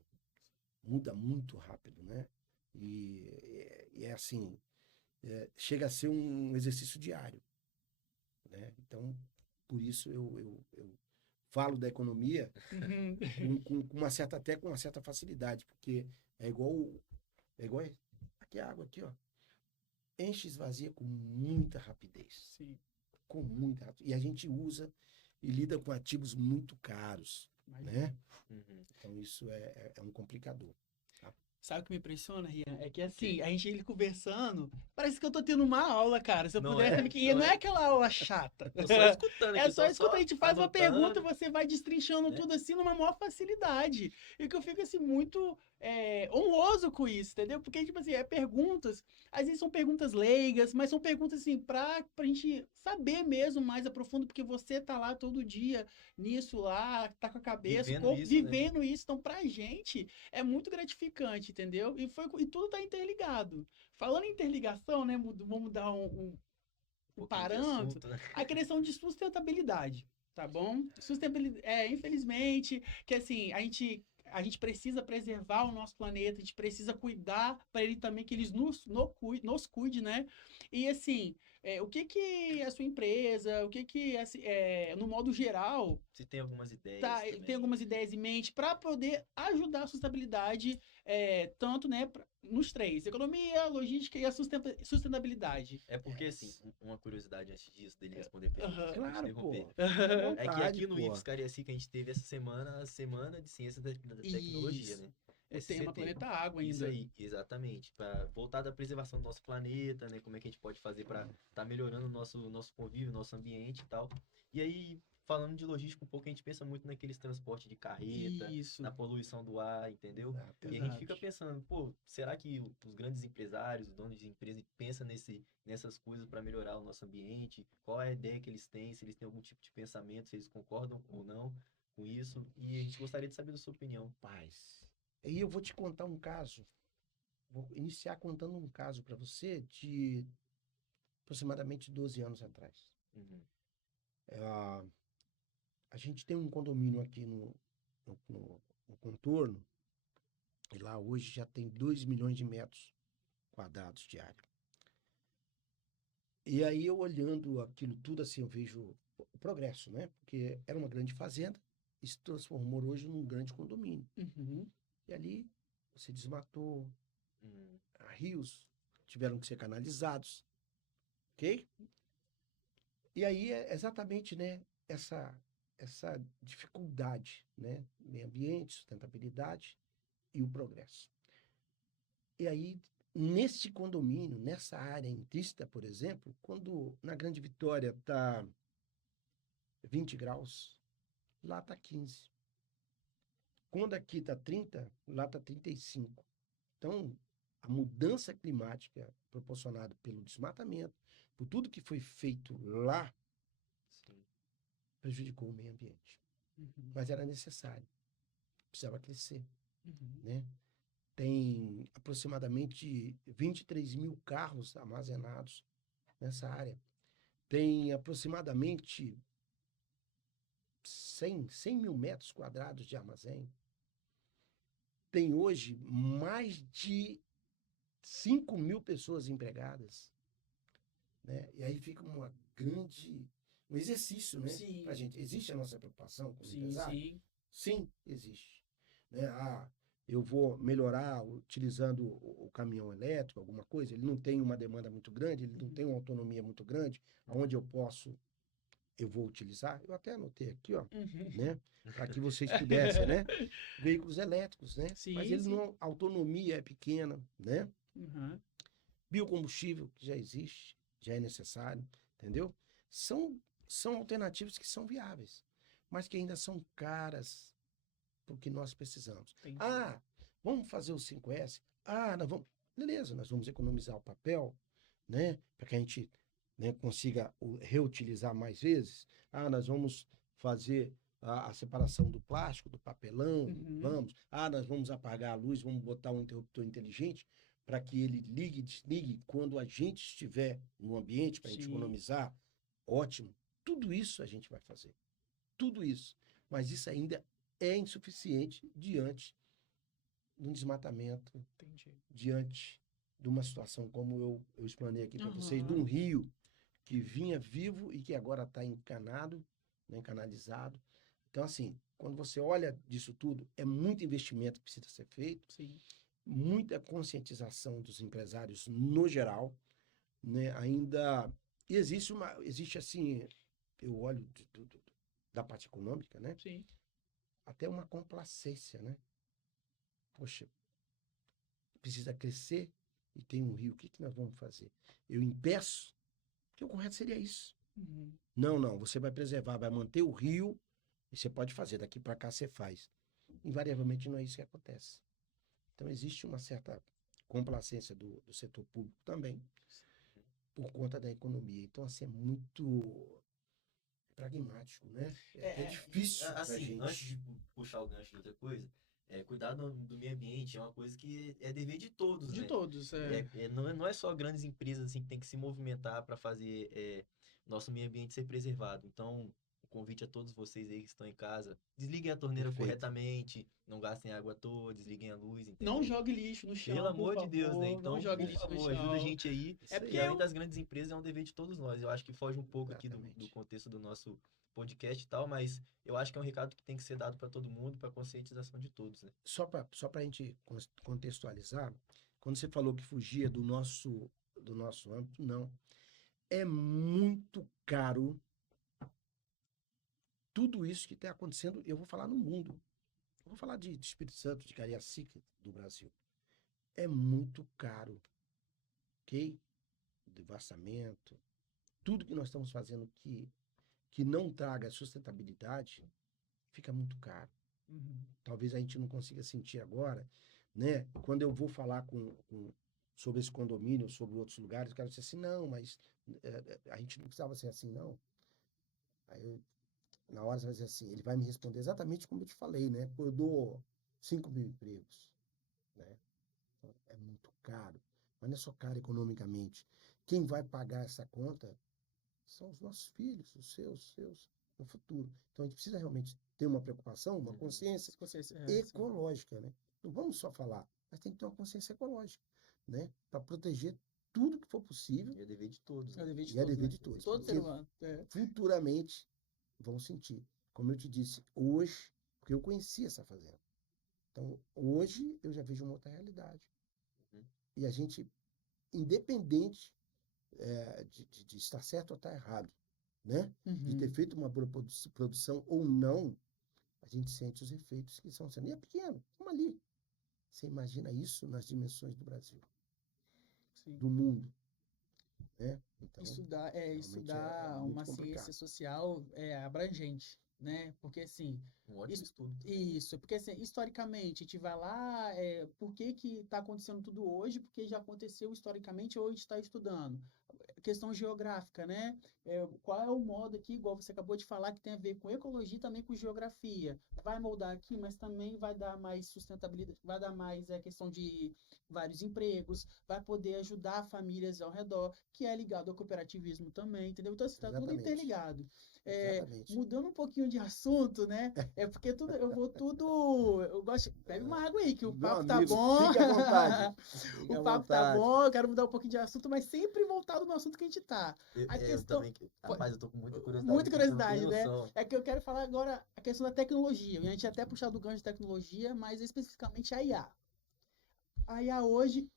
né? E é assim, chega a ser um exercício diário, né? Então, por isso eu falo da economia Uhum. com com uma certa facilidade, porque é igual aqui a água aqui, ó, enche e esvazia com muita rapidez, Sim, com muita rapidez. E a gente usa e lida com ativos muito caros, imagina. né? Uhum. Então isso é um complicador. Tá? Sabe o que me impressiona, Rian? É que quê? assim, a gente ele conversando, parece que eu tô tendo uma aula, cara. Se eu Não pudesse, é? e Não não é é? aquela aula chata. Tô só escutando É aqui, só tô escuta, a só gente faz uma pergunta e anotando, você vai destrinchando né? tudo assim numa maior facilidade. E que eu fico assim muito honroso com isso, entendeu? Porque, tipo assim, perguntas, às vezes são perguntas leigas, mas são perguntas assim, pra gente saber mesmo mais a profundo, porque você tá lá todo dia nisso lá, tá com a cabeça, o Vivendo corpo, isso, né? vivendo isso. Então, pra gente, é muito gratificante, entendeu? E tudo tá interligado. Falando em interligação, né? Vamos dar Um um pouquinho de parâmetro. assunto, né? A questão de sustentabilidade, tá bom? Sustentabilidade, infelizmente, que assim, a gente precisa preservar o nosso planeta, a gente precisa cuidar para ele também, que eles nos cuide, né? E assim, o que que a sua empresa, o que que, assim, no modo geral, Se tem algumas ideias tá, tem também. algumas ideias em mente para poder ajudar a sustentabilidade, tanto, né, nos três: economia, logística e a sustentabilidade. É porque, assim, uma curiosidade antes disso, dele responder a pergunta, Aham. desculpa te Claro, interromper. pô. Fica à É que vontade, aqui no pô. IFES Cariacica a gente teve essa semana, a Semana de Ciência da Tecnologia, Isso. né? O tema SCT. Planeta Água Isso ainda. aí, exatamente. Para voltar da preservação do nosso planeta, né? Como é que a gente pode fazer para estar melhorando o nosso convívio, nosso ambiente e tal. E aí, falando de logística um pouco, a gente pensa muito naqueles transportes de carreta, Isso. na poluição do ar, entendeu? Exato. E a gente fica Exato. pensando, pô, será que os grandes empresários, os donos de empresas, pensam nessas coisas para melhorar o nosso ambiente? Qual é a ideia que eles têm? Se eles têm algum tipo de pensamento, se eles concordam ou não com isso? E a gente gostaria de saber da sua opinião. Paz. E eu vou te contar um caso. Vou iniciar contando um caso para você de aproximadamente 12 anos atrás. Uhum, Ah, a gente tem um condomínio aqui no contorno, e lá hoje já tem 2 milhões de metros quadrados de área. E aí eu olhando aquilo tudo assim, eu vejo o progresso, né? Porque era uma grande fazenda e se transformou hoje num grande condomínio. Uhum. E ali você desmatou, uhum, rios tiveram que ser canalizados, ok? E aí é exatamente, né, essa dificuldade, né, meio ambiente, sustentabilidade e o progresso. E aí, nesse condomínio, nessa área intrínseca, por exemplo, quando na Grande Vitória está 20 graus, lá está 15. Quando aqui está 30, lá está 35. Então, a mudança climática proporcionada pelo desmatamento, por tudo que foi feito lá, sim. prejudicou o meio ambiente. Uhum. Mas era necessário, precisava crescer, Uhum. né? Tem aproximadamente 23 mil carros armazenados nessa área. Tem aproximadamente 100 mil metros quadrados de armazém. Tem hoje mais de 5 mil pessoas empregadas, né? E aí fica um exercício, né? Sim. Pra gente. Existe a nossa preocupação com o Sim, empresário? sim. Sim, existe. Né? Eu vou melhorar utilizando o caminhão elétrico, alguma coisa, ele não tem uma demanda muito grande, ele não tem uma autonomia muito grande, onde eu posso eu vou utilizar, eu até anotei aqui, ó, Uhum. né? Para que vocês pudessem, né? Veículos elétricos, né? Sim, Mas ele sim. não, a autonomia é pequena, né? Uhum. Biocombustível, que já existe, já é necessário, entendeu? São alternativas que são viáveis, mas que ainda são caras para o que nós precisamos. Entendi. Ah, vamos fazer o 5S? Ah, nós vamos. Beleza, nós vamos economizar o papel, né? Para que a gente, né, consiga reutilizar mais vezes. Ah, nós vamos fazer a separação do plástico, do papelão, Uhum. vamos. Ah, nós vamos apagar a luz, vamos botar um interruptor inteligente para que ele ligue e desligue quando a gente estiver no ambiente, para a gente Sim. economizar. Ótimo. Tudo isso a gente vai fazer. Tudo isso. Mas isso ainda é insuficiente diante de um desmatamento, Entendi. diante de uma situação como eu explanei aqui para vocês, de Aham. um rio que vinha vivo e que agora está encanado, né, canalizado. Então, assim, quando você olha disso tudo, é muito investimento que precisa ser feito, Sim. muita conscientização dos empresários no geral, né? Ainda existe assim, eu olho da parte econômica, né? Sim. Até uma complacência, né? Poxa, precisa crescer e tem um rio, o que nós vamos fazer? Eu impeço? Porque o correto seria isso. Uhum. Não, você vai preservar, vai manter o rio e você pode fazer, daqui para cá você faz. Invariavelmente não é isso que acontece. Então existe uma certa complacência do setor público também, por conta da economia. Então, assim, é muito pragmático, né? É até difícil pra Assim, gente. antes de puxar o gancho de outra coisa, cuidar do meio ambiente é uma coisa que é dever de todos, De né? todos, Não é só grandes empresas assim, que tem que se movimentar para fazer nosso meio ambiente ser preservado. Então, o convite a todos vocês aí que estão em casa, desliguem a torneira Perfeito. corretamente, não gastem água à toa, desliguem a luz, Não entendeu? jogue lixo no chão, Pelo por amor de Deus, né? favor. Não Então, jogue por lixo no favor, ajuda a chão. gente aí. É Isso porque E aí. além das grandes empresas, é um dever de todos nós. Eu acho que foge um pouco aqui do Exatamente. contexto do nosso podcast e tal, mas eu acho que é um recado que tem que ser dado para todo mundo, para conscientização de todos, né? Só para a gente contextualizar, quando você falou que fugia do nosso âmbito, não. É muito caro tudo isso que está acontecendo, eu vou falar no mundo. Eu vou falar de Espírito Santo, de Cariacica, do Brasil. É muito caro, ok? Devastamento, tudo que nós estamos fazendo que não traga sustentabilidade, fica muito caro. Uhum. Talvez a gente não consiga sentir agora, né? Quando eu vou falar sobre esse condomínio, sobre outros lugares, eu quero dizer assim, não, mas a gente não precisava ser assim, não. Aí, na hora você vai dizer assim, ele vai me responder exatamente como eu te falei, né? Pô, eu dou 5 mil empregos, né? Então, é muito caro. Mas não é só caro economicamente. Quem vai pagar essa conta são os nossos filhos, os seus, no futuro. Então a gente precisa realmente ter uma preocupação, uma consciência ecológica, né? Não vamos só falar, mas tem que ter uma consciência ecológica, né? Para proteger tudo que for possível. E é dever de todos, É né? o dever de E é todos, dever né? de todos. Todo ser Porque humano. futuramente vão sentir. Como eu te disse, hoje, porque eu conheci essa fazenda. Então, hoje eu já vejo uma outra realidade. Uhum. E a gente, independente de estar certo ou estar errado, né? De ter Uhum. feito uma boa produção ou não, a gente sente os efeitos que são sendo. E é pequeno, vamos ali. Você imagina isso nas dimensões do Brasil, Sim. do mundo, né? Então, Estudar, realmente estudar muito uma ciência complicado. social abrangente, né? Porque assim, Um ótimo estudo. isso, porque assim, historicamente, a gente vai lá, por que que está acontecendo tudo hoje? Porque já aconteceu historicamente, hoje está estudando. Questão geográfica, né? Qual é o modo aqui, igual você acabou de falar, que tem a ver com ecologia e também com geografia. Vai moldar aqui, mas também vai dar mais sustentabilidade, vai dar mais a questão de vários empregos, vai poder ajudar famílias ao redor, que é ligado ao cooperativismo também, entendeu? Então, está tudo Exatamente. interligado. Exatamente. Mudando um pouquinho de assunto, né? Porque eu gosto. Bebe uma água aí, que o Meu papo tá amigo, bom. fique à vontade. Fique à O papo tá vontade. bom, eu quero mudar um pouquinho de assunto, mas sempre voltado no assunto que a gente tá. A Eu questão. também. Rapaz, eu tô com muita curiosidade. Muita Aqui, você não tem curiosidade, né? noção. É que eu quero falar agora a questão da tecnologia. A gente até puxar do gancho de tecnologia, mas especificamente a IA. A IA hoje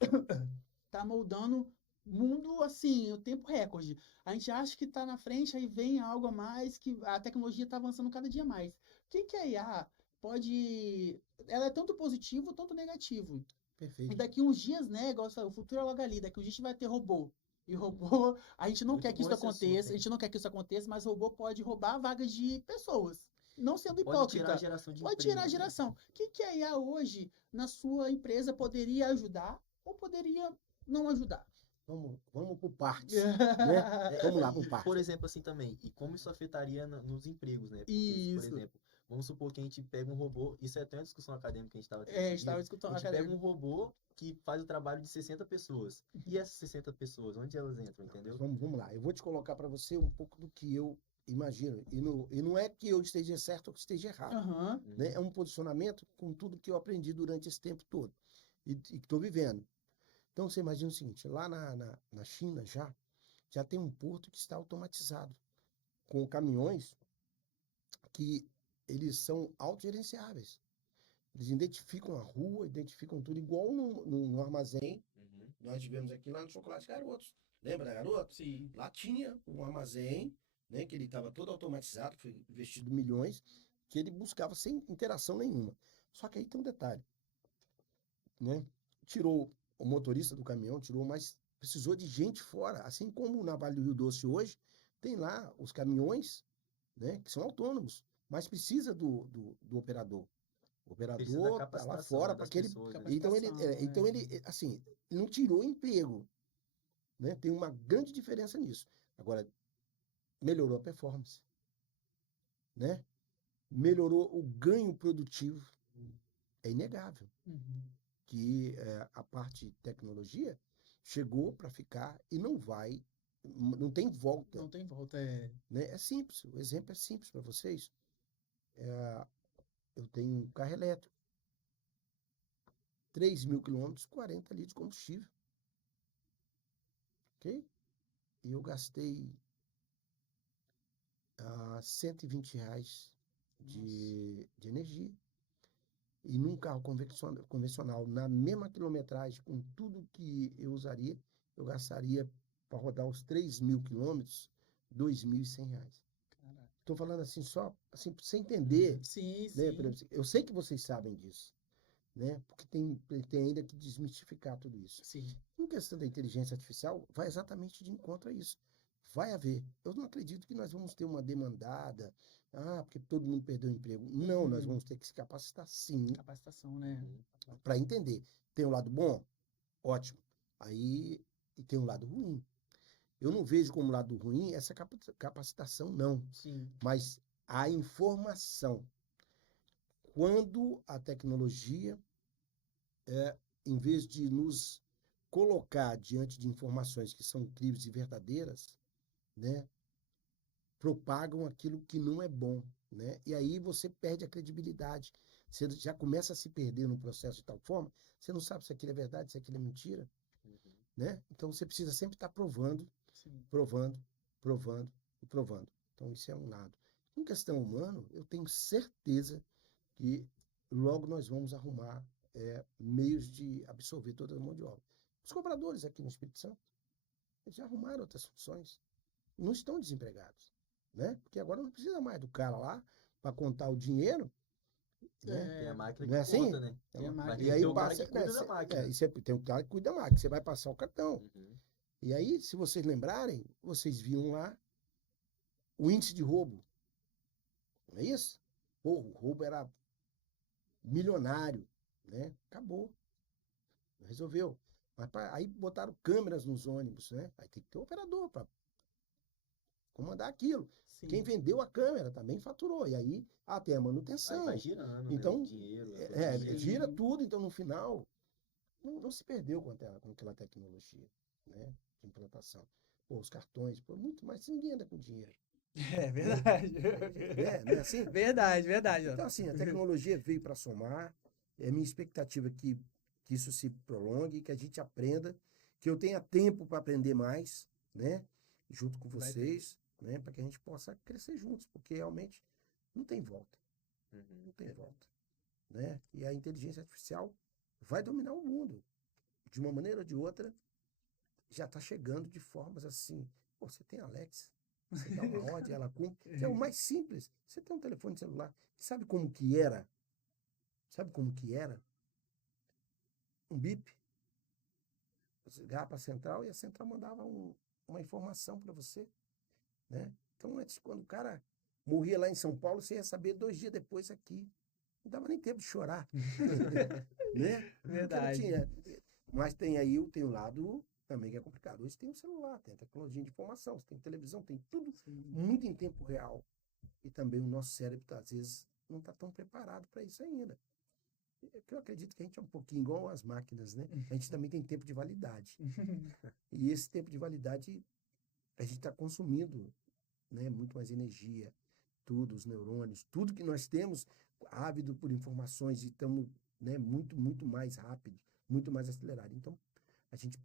tá moldando mundo, assim, o tempo recorde. A gente acha que está na frente, aí vem algo a mais, que a tecnologia está avançando cada dia mais. O que que a IA pode... Ela é tanto positivo, tanto negativo. E Perfeito. daqui uns dias, né, igual você falou, o futuro é logo ali, daqui uns dias a gente vai ter robô. E robô, a gente não Muito quer que isso bom esse assunto, aconteça, a hein? gente não quer que isso aconteça, mas robô pode roubar vagas de pessoas. Não sendo Pode tirar a hipócrita. geração de Pode tirar a empregos, né? geração. O que que a IA hoje, na sua empresa, poderia ajudar ou poderia não ajudar? Vamos por partes, né? Vamos lá, por Por partes. exemplo, assim também, e como isso afetaria nos empregos, né? Porque, por Isso. exemplo, vamos supor que a gente pega um robô, isso é até uma discussão acadêmica que a gente estava tendo É, esse dia, estava a escutando a gente pega um academia. robô que faz o trabalho de 60 pessoas. E essas 60 pessoas, onde elas entram, Não, mas entendeu? vamos lá. Eu vou te colocar para você um pouco do que eu imagino. E não é que eu esteja certo ou que esteja errado, Aham. né? É um posicionamento com tudo que eu aprendi durante esse tempo todo e que estou vivendo. Então, você imagina o seguinte, lá na China já tem um porto que está automatizado, com caminhões que eles são autogerenciáveis. Eles identificam a rua, identificam tudo, igual no armazém. Uhum. Nós tivemos aqui lá no Chocolate Garotos. Lembra da Garotos? Sim. Lá tinha um armazém, né, que ele estava todo automatizado, foi investido milhões, que ele buscava sem interação nenhuma. Só que aí tem um detalhe, né? Tirou o motorista do caminhão, tirou, mas precisou de gente fora. Assim como na Vale do Rio Doce hoje, tem lá os caminhões, né, que são autônomos, mas precisa do operador. O Precisa da operador está lá capacitação, fora né, para das que ele. pessoas, né? Capacitação, Então é. ele, assim, não tirou emprego, né? Tem uma grande diferença nisso. Agora, melhorou a performance, né? Melhorou o ganho produtivo. É inegável Uhum. que a parte de tecnologia chegou para ficar e não vai, não tem volta, Não tem volta, é. né? É simples, o exemplo é simples para vocês. Eu tenho um carro elétrico, 3.000 quilômetros, 40 litros de combustível, ok? E eu gastei R$ 120 Nossa. de energia. E num carro convencional, na mesma quilometragem, com tudo que eu usaria, eu gastaria para rodar os 3.000 quilômetros, R$ 2.100. Caraca. Estou falando assim, só assim, para você entender, Sim, né? sim. Eu sei que vocês sabem disso, né? Porque tem ainda que desmistificar tudo isso. Sim. Em questão da inteligência artificial, vai exatamente de encontro a isso. Vai haver. Eu não acredito que nós vamos ter uma demandada, porque todo mundo perdeu o emprego. Não, nós Uhum. vamos ter que se capacitar sim Capacitação, né? Uhum. para entender. Tem um lado bom? Ótimo. Aí e tem um lado ruim. Eu não vejo como lado ruim essa capacitação, não. Sim. Mas a informação. Quando a tecnologia, em vez de nos colocar diante de informações que são incríveis e verdadeiras, né, propagam aquilo que não é bom, né? E aí você perde a credibilidade. Você já começa a se perder no processo de tal forma, você não sabe se aquilo é verdade, se aquilo é mentira, Uhum. né? Então você precisa sempre estar provando, Sim. provando, provando e provando. Então isso é um lado. Em questão humana, eu tenho certeza que logo nós vamos arrumar meios de absorver toda a mão de obra. Os cobradores aqui no Espírito Santo, eles já arrumaram outras funções, não estão desempregados, né? Porque agora não precisa mais do cara lá para contar o dinheiro, né? Tem a É, máquina Não que é assim? conta, né? tem a Vai máquina E ter que que aí ter o cara conta. que passa, né, cuida da máquina. e você tem um cara que cuida da máquina, você vai passar o cartão. Uhum. E aí, se vocês lembrarem, vocês viam lá o índice de roubo, não é isso? Pô, o roubo era milionário, né? Acabou, resolveu. Mas aí botaram câmeras nos ônibus, né? Aí tem que ter um operador para comandar aquilo. Quem Sim. vendeu a câmera também faturou. E aí tem a Aí vai manutenção. girando, né? O Então, dinheiro, a economia. gira Sim. tudo. Então, no final, não se perdeu com aquela tecnologia, né? De implantação. Pô, os cartões, pô, muito mais. Ninguém anda com dinheiro, É né? verdade. Não é assim? Verdade, verdade. Então, assim, a tecnologia veio para somar. É minha expectativa que isso se prolongue, que a gente aprenda, que eu tenha tempo para aprender mais, né? Junto com Vai ter. vocês, né? Para que a gente possa crescer juntos, porque realmente não tem volta, Uhum. não tem volta, né? E a inteligência artificial vai dominar o mundo, de uma maneira ou de outra, já está chegando de formas assim. Pô, você tem Alexa, você dá uma ordem, ela cumpre. Que é o mais simples. Você tem um telefone celular. Sabe como que era? Sabe como que era? Um bip. Você ligava para a central e a central mandava uma informação para você, né? Então, antes, quando o cara morria lá em São Paulo, você ia saber 2 dias depois aqui. Não dava nem tempo de chorar, né? Porque não Verdade. tinha. Mas tem o lado também que é complicado. Hoje tem o celular, tem a tecnologia de informação, você tem televisão, tem tudo Sim. muito em tempo real. E também o nosso cérebro, às vezes, não está tão preparado para isso ainda. Eu acredito que a gente é um pouquinho igual as máquinas, né? A gente também tem tempo de validade. E esse tempo de validade, a gente está consumindo, né, muito mais energia, tudo, os neurônios, tudo que nós temos, ávido por informações, e estamos, né, muito, muito mais rápido, muito mais acelerado. Então, a gente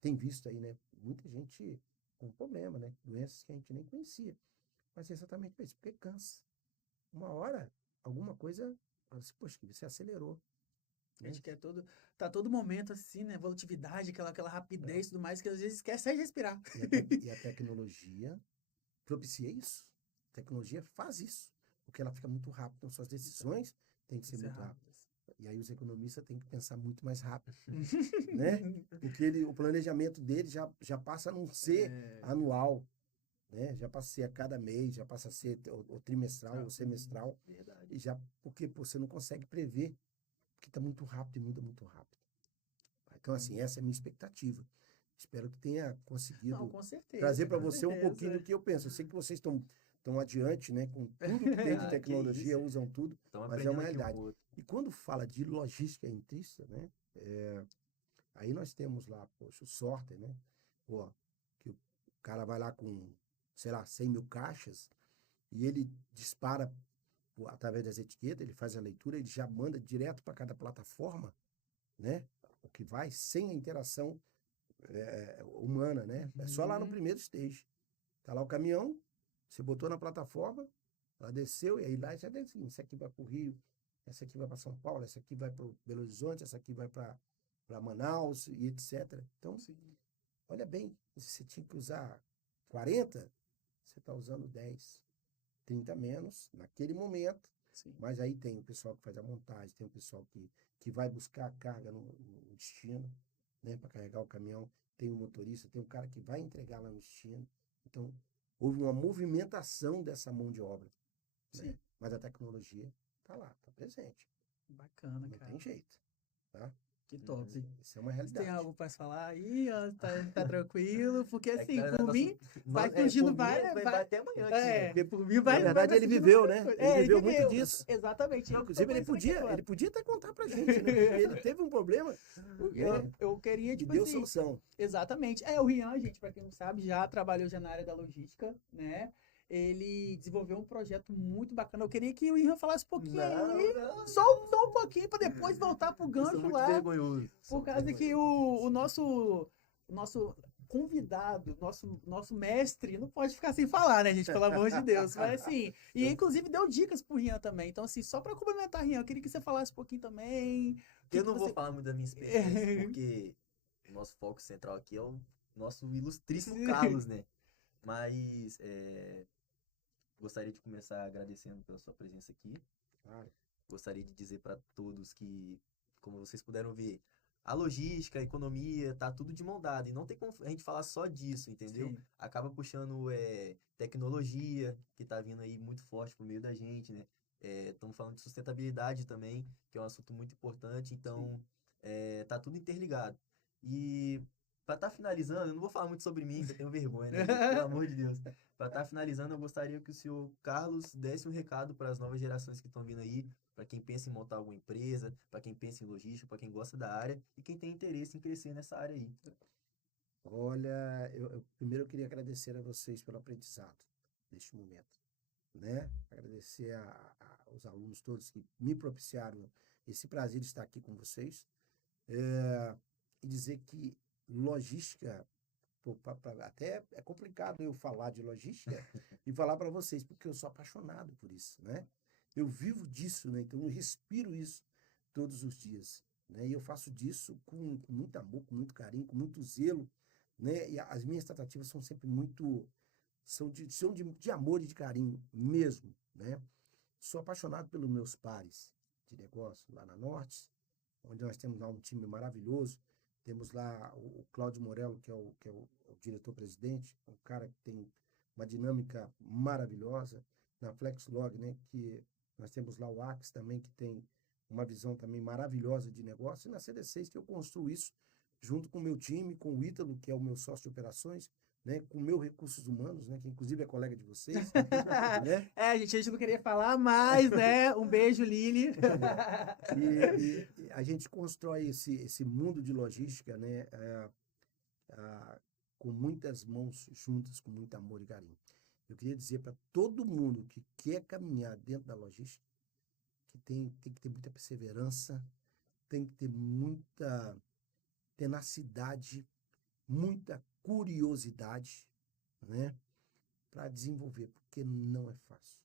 tem visto aí, né, muita gente com problema, né, doenças que a gente nem conhecia. Mas é exatamente por isso, porque cansa. Uma hora, alguma coisa, fala assim, poxa, que você acelerou. A Né? gente quer tá todo momento assim, né? Volatilidade, aquela rapidez e tudo mais, que às vezes esquece de respirar. E a tecnologia propicia isso. A tecnologia faz isso. Porque ela fica muito rápida. Então, suas decisões têm que ser muito rápidas. E aí os economistas têm que pensar muito mais rápido. Né? Porque o planejamento dele já passa a não ser anual. Né? Já passa a ser a cada mês, já passa a ser o trimestral, ou semestral. Verdade. E já, porque você não consegue prever. Porque está muito rápido e muda muito rápido. Então, assim, essa é a minha expectativa. Espero que tenha Não, conseguido com certeza. trazer para com você um certeza. pouquinho do que eu penso. Eu sei que vocês estão adiante, né? Com tudo que tem de Ah, que tecnologia, isso. usam tudo, Estamos mas é aprendendo uma aqui um realidade. com o outro. E quando fala de logística intrínseca, né? Aí nós temos lá, poxa, o sorter, né? Pô, que o cara vai lá com, sei lá, 100 mil caixas e ele dispara através das etiquetas, ele faz a leitura, ele já manda direto para cada plataforma, né? O que vai sem a interação humana, né? É só lá no primeiro stage. Tá lá o caminhão, você botou na plataforma, ela desceu, e aí lá já desceu. Essa aqui vai para o Rio, essa aqui vai para São Paulo, essa aqui vai para Belo Horizonte, essa aqui vai para Manaus e etc. Então, Sim. olha bem, você tinha que usar 40, você está usando 10, 30 menos naquele momento. Sim. Mas aí tem o pessoal que faz a montagem, tem o pessoal que vai buscar a carga no destino, né, para carregar o caminhão, tem o motorista, tem o cara que vai entregar lá no destino. Então, houve uma movimentação dessa mão de obra. Né? Mas a tecnologia está lá, está presente. Bacana, Não cara. tem jeito. Tá? Que top. Isso é uma Você tem realidade. algo para falar aí? Ó, tá tranquilo? Porque É que, assim, na verdade, por mim, vai por curtindo, mim, vai até amanhã aqui, né? porque por mim Na vai verdade, ele curtindo viveu, várias né? coisas. Ele viveu muito viveu. disso. Exatamente. Eu Inclusive, ele podia até contar pra gente, né? Porque ele teve um problema, né? Eu queria, E tipo deu assim, solução. exatamente. O Rian, gente, para quem não sabe, já trabalhou já na área da logística, né? Ele desenvolveu um projeto muito bacana. Eu queria que o Rian falasse um pouquinho aí, só um pouquinho, para depois voltar pro Eu gancho sou muito lá. vergonhoso. Por causa que o nosso convidado, nosso mestre, não pode ficar sem falar, né, gente? Pelo amor de Deus. Mas assim, e inclusive deu dicas pro Rian também. Então, assim, só para complementar, Rian, eu queria que você falasse um pouquinho também. Eu não vou falar muito da minha experiência, porque o nosso foco central aqui é o nosso ilustríssimo Carlos, né? Mas gostaria de começar agradecendo pela sua presença aqui. Claro. Gostaria de dizer para todos que, como vocês puderam ver, a logística, a economia, tá tudo de mão dada. E não tem como a gente falar só disso, entendeu? Sim. Acaba puxando tecnologia, que tá vindo aí muito forte pro meio da gente, né? Estamos falando de sustentabilidade também, que é um assunto muito importante. Então, tá tudo interligado. E para estar finalizando, eu não vou falar muito sobre mim, que eu tenho vergonha, né, gente? Pelo amor de Deus. Para estar finalizando, eu gostaria que o senhor Carlos desse um recado para as novas gerações que estão vindo aí, para quem pensa em montar alguma empresa, para quem pensa em logística, para quem gosta da área e quem tem interesse em crescer nessa área aí. Olha, primeiro eu queria agradecer a vocês pelo aprendizado neste momento, né? Agradecer aos alunos todos que me propiciaram esse prazer de estar aqui com vocês, e dizer que logística, até é complicado eu falar de logística e falar para vocês, porque eu sou apaixonado por isso, né? Eu vivo disso, né? Então eu respiro isso todos os dias, né? E eu faço disso com muito amor, com muito carinho, com muito zelo, né? E as minhas tratativas são sempre muito, são de amor e de carinho mesmo, né? Sou apaixonado pelos meus pares de negócio lá na Norte, onde nós temos lá um time maravilhoso. Temos lá o Cláudio Morello, que é o diretor-presidente, um cara que tem uma dinâmica maravilhosa. Na Flexlog, né, que nós temos lá o Ax também, que tem uma visão também maravilhosa de negócio. E na CD6 que eu construo isso junto com o meu time, com o Ítalo, que é o meu sócio de operações, né, com o meu recursos humanos, né, que inclusive é colega de vocês. Né? A gente não queria falar mais, né? Um beijo, Lili. E a gente constrói esse mundo de logística, né, com muitas mãos juntas, com muito amor e carinho. Eu queria dizer para todo mundo que quer caminhar dentro da logística que tem que ter muita perseverança, tem que ter muita tenacidade, muita curiosidade, né, para desenvolver, porque não é fácil.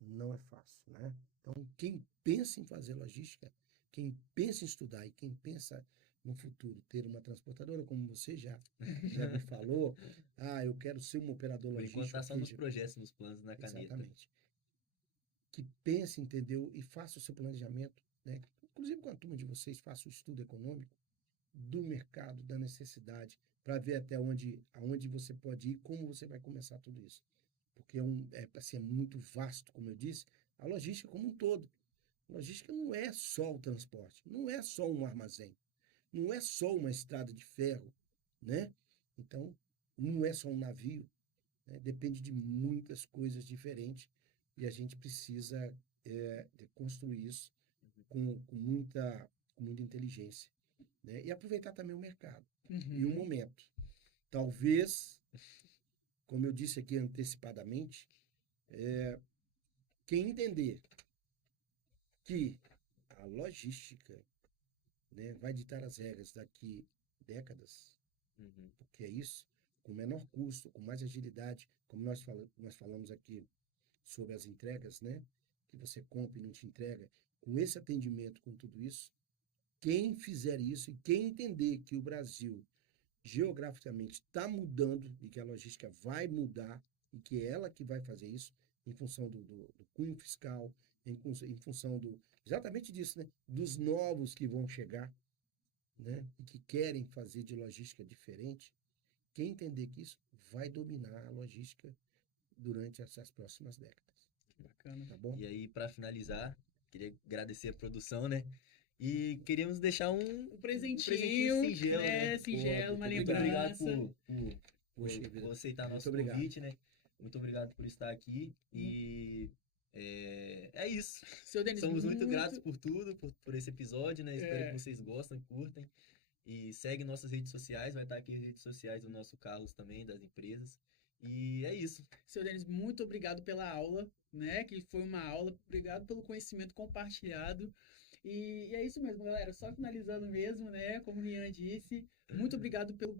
Não é fácil, né? Então, quem pensa em fazer logística, quem pensa em estudar e quem pensa no futuro ter uma transportadora, como você já me falou, eu quero ser um operador Por logístico. enquanto tá só nos projetos, nos planos, na caneta. Exatamente. Que pense, entendeu? E faça o seu planejamento, né? Inclusive com a turma de vocês, faça o estudo econômico do mercado, da necessidade, para ver até aonde você pode ir, como você vai começar tudo isso. Porque é muito vasto, como eu disse, a logística como um todo. A logística não é só o transporte, não é só um armazém. Não é só uma estrada de ferro, né? Então, não é só um navio, né? Depende de muitas coisas diferentes e a gente precisa de construir isso com muita inteligência, né? E aproveitar também o mercado e o momento. Talvez, como eu disse aqui antecipadamente, quem entender que a logística, né, vai ditar as regras daqui décadas, porque é isso, com menor custo, com mais agilidade, como nós falamos aqui sobre as entregas, né, que você compra e não te entrega, com esse atendimento, com tudo isso, quem fizer isso e quem entender que o Brasil geograficamente está mudando e que a logística vai mudar e que é ela que vai fazer isso em função do cunho fiscal, em função exatamente disso, né? Dos novos que vão chegar, né? E que querem fazer de logística diferente. Quem entender que isso vai dominar a logística durante essas próximas décadas. Bacana. Tá bom? E aí, para finalizar, queria agradecer a produção, né? E queríamos deixar um presentinho singelo, né? Singelo, uma Muito obrigado lembrança. por aceitar nosso obrigado. convite, né? Muito obrigado por estar aqui. E é isso. Seu Denis, Somos muito gratos por tudo, por esse episódio, né? Espero que vocês gostem, curtem. E segue nossas redes sociais, vai estar aqui as redes sociais do nosso Carlos também, das empresas. E é isso. Seu Denis, muito obrigado pela aula, né? Que foi uma aula. Obrigado pelo conhecimento compartilhado. E é isso mesmo, galera. Só finalizando mesmo, né? Como o Rian disse, muito obrigado pelo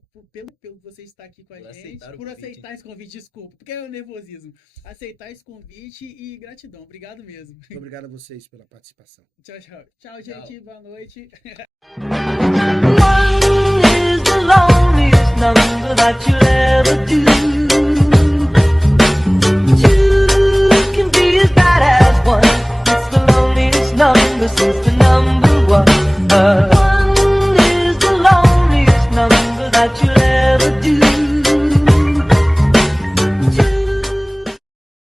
você estar aqui com a gente. Por aceitar esse convite, desculpa, porque é o nervosismo. Aceitar esse convite e gratidão. Obrigado mesmo. Muito obrigado a vocês pela participação. Tchau, tchau. Tchau, gente. Boa noite. One is the loneliest number that you'll ever do. Two can be as bad as one. It's the loneliest number since the number one. One is the loneliest number that you'll ever do.